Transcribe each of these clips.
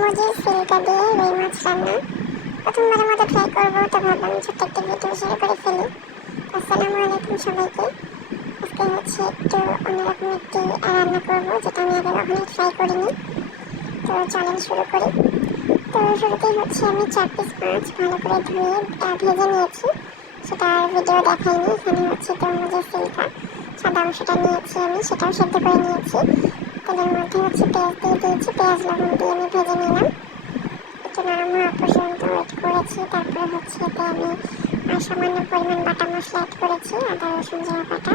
তরমুজের সিলকা দিয়ে রুই মাছ রান্না প্রথমবারের মতো ট্রাই করবো, তো ভাবলাম ছোট্ট একটা ভিডিও শেয়ার করে ফেলি। আসসালামু আলাইকুম সবাইকে। আজকে একটু অন্যরকম একটি রান্না করবো, যেটা আমি আগে কখনোই ট্রাই করিনি। তো চলেন শুরু করি। তো শুরুতেই আমি 4 পিস মাছ ভালো করে ধুয়ে ভেজে নিয়েছি। সেটার ভিডিও দেখাইনি। এখানে তরমুজের সিলকা সাদা অংশটা নিয়েছি, আমি সেটাও সেদ্ধ করে নিয়েছি। তেলের মধ্যে পেঁয়াজ দিয়ে দিয়েছি, পেঁয়াজ লবণ দিয়ে আমি ভেজে নিলাম। একটু নরম হওয়া পর্যন্ত ওয়েট করেছি। তারপরে এতে আমি সামান্য পরিমাণ বাটা মশলা অ্যাড করেছি, আদা রসুন জিরা বাটা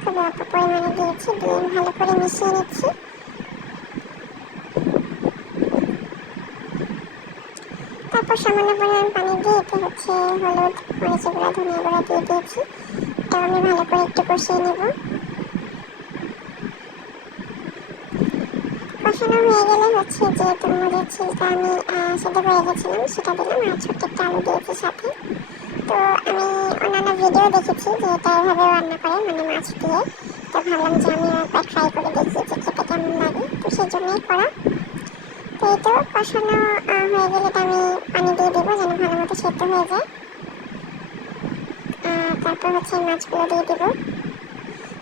খুব অল্প পরিমাণে দিয়েছি, দিয়ে ভালো করে মিশিয়ে নিচ্ছি। তারপর সামান্য পরিমাণ পানি দিয়ে এতে হলুদ, মরিচের গুঁড়া, ধনিয়া গুঁড়া দিয়ে দিয়েছি। এটাও আমি ভালো করে একটু কষিয়ে নেব। কষানো হয়ে গেলে যে তরমুজের ছিলকা আমি সেদ্ধ করে রেখেছিলাম সেটা দিলাম, আর ছোট্ট একটা আলু দিয়েছি সাথে। তো আমি অন্যান্য ভিডিও দেখেছি যে এটা এভাবে রান্না করে, মানে মাছ দিয়ে। তো ভাবলাম যে আমি একবার ট্রাই করে দেখি যে খেতে কেমন লাগে, তো সেই জন্যই করা। তো এই তো কষানো হয়ে গেলে এটা আমি পানি দিয়ে দেবো যেন ভালো মতো সেদ্ধ হয়ে যায়। তারপর মাছগুলো দিয়ে দেবো।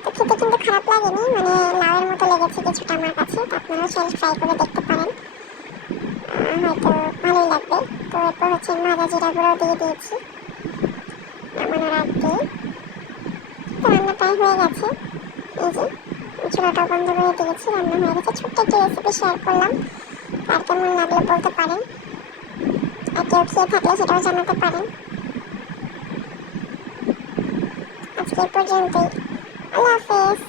তো খেতে কিন্তু খারাপ লাগেনি, মানে লাউয়ের মতো লেগেছে কিছুটা আমার কাছে। তো আপনারাও চাইলে ট্রাই করে দেখতে পারেন, হয়তো ভালোই লাগবে। তো এরপর ভাজা জিরা গুঁড়ো দিয়ে দিয়েছি নামানোর আগ দিয়ে। তো রান্না প্রায় হয়ে গেছে। এই যে চুলাটা বন্ধ করে দিয়েছি, রান্না হয়ে গেছে। ছোট্ট একটি রেসিপি শেয়ার করলাম, আর কেমন লাগলো বলতে পারেন, আর কেউ খেয়ে থাকলে সেটাও জানাতে পারেন। আজকে এই পর্যন্তই। আল্লাহ হাফেজ।